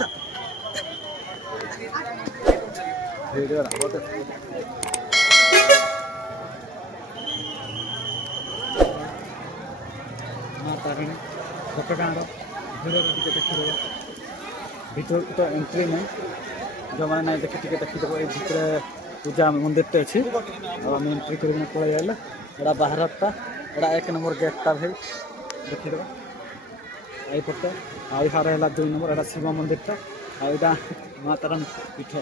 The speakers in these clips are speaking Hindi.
चल वीडियो माँ तारिणी घटगाँव भीड़ देखिए भीतर तो एंट्री नहीं जो मैंने ना देखी देखीदेव ये भितर पूजा मंदिर अच्छी आम एंट्री कर पलि आइला एटा बाहरटा एटा 1 नंबर गेटा भाई देखीदेव यपटे आई हार है 2 नंबर एटा शिव मंदिरटा आईटा माँ ताराणी पीठ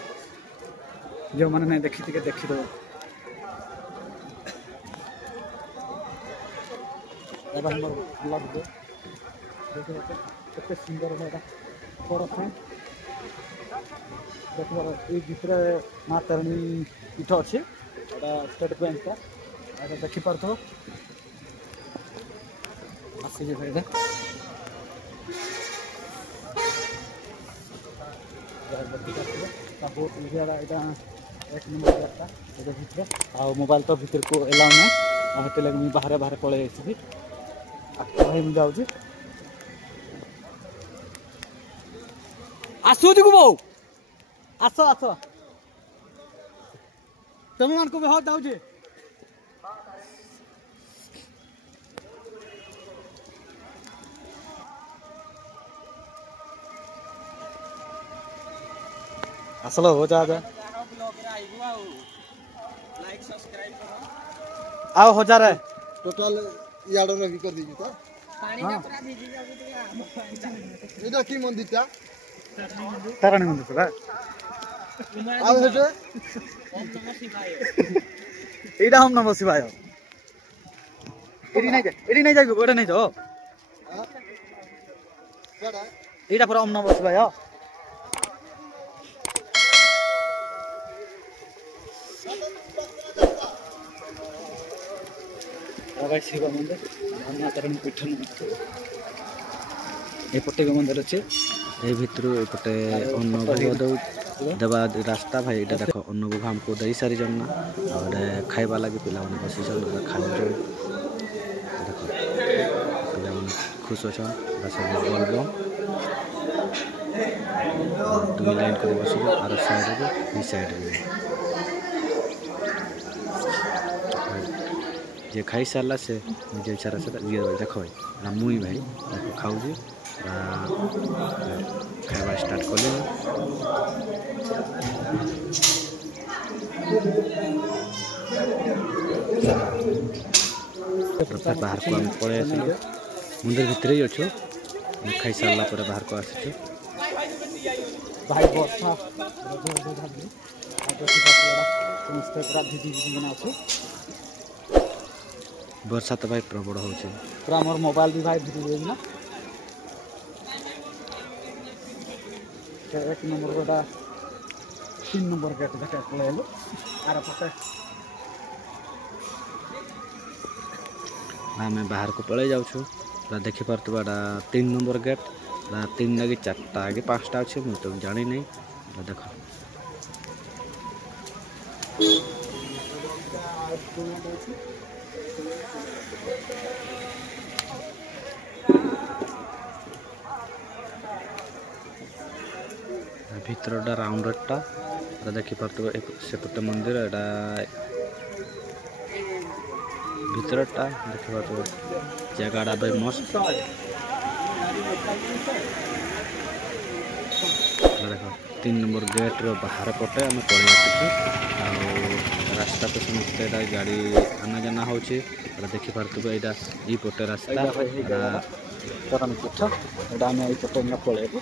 जो मैंने ना देखी देखीदेव केते सुंदर बड़ फ्रेंड देख भितर माँ तारिणी पीठ अच्छे स्टेट बैंक का देखिपार आसी भाई बहुत एरिया यहाँ 1 नंबर गेटा भितर आ मोबाइल तो भितर को एलाउ ना हेतु लगे मुझे बाहर बाहर पलि आसी मुझे जाऊँगी आसुदी को बहु आस आस तुम मान को भी हाँ जाऊँगी आसल हो जा आओ 1000 है टोटल याडो रवि कर दीजिए तो पानी का पूरा भिजी जाबो एटा की मंदिरटा ताराणी मंदिर पूरा आउ हेटे एटा हम नमः शिवाय एडी नहीं जाबो ओटा नहीं जो केडा एटा पूरा ओम नमः शिवाय शिव मंदिर माँ तारिणी पीठ एपटे भी मंदिर अच्छे ये भितर एपटे अन्न देवा रास्ता भाई ये देख अन्न भोग हमको दे सारी जमना और खाइबा लगे पिला बस खाऊ देख पिला खुश अच्छा सब बोलबम 2 लाइन कर बस आर साइड भी साइड भी जे खाई सारा से निजे इच्छा से देख भाई मुई भाई देख खाऊ खावा स्टार्ट कले बाहर को आम पलि आस मंदिर भितर ही अच्छु खाई सारा पर बाहर को आसु भाई वर्षा वर्षा तो भाई प्रबल हो पूरा मोर मोबाइल भी भाई भिजी ना 1 नंबर गोटा 3 नंबर गेट देखा पलैलु आर पटे आम बाहर को पलि जाऊँ देखी पार्टा 3 नंबर गेट 3 लगे 4टा आगे 5टा अच्छे मुझे तो जानी नहीं देख भितरटा राउंडटा देखी पार्थ सेपटे मंदिर एटा भितरटा देखी पार्थ जगहटा भाई मस्त देख 3 नंबर गेट रो बाहर पटे आम पलि आसु रास्ता तो समस्त गाड़ी आना जाना हो देखी पार्थ ये पटे रास्ता ताराणी पीठ एटा आम पटे पलैबू।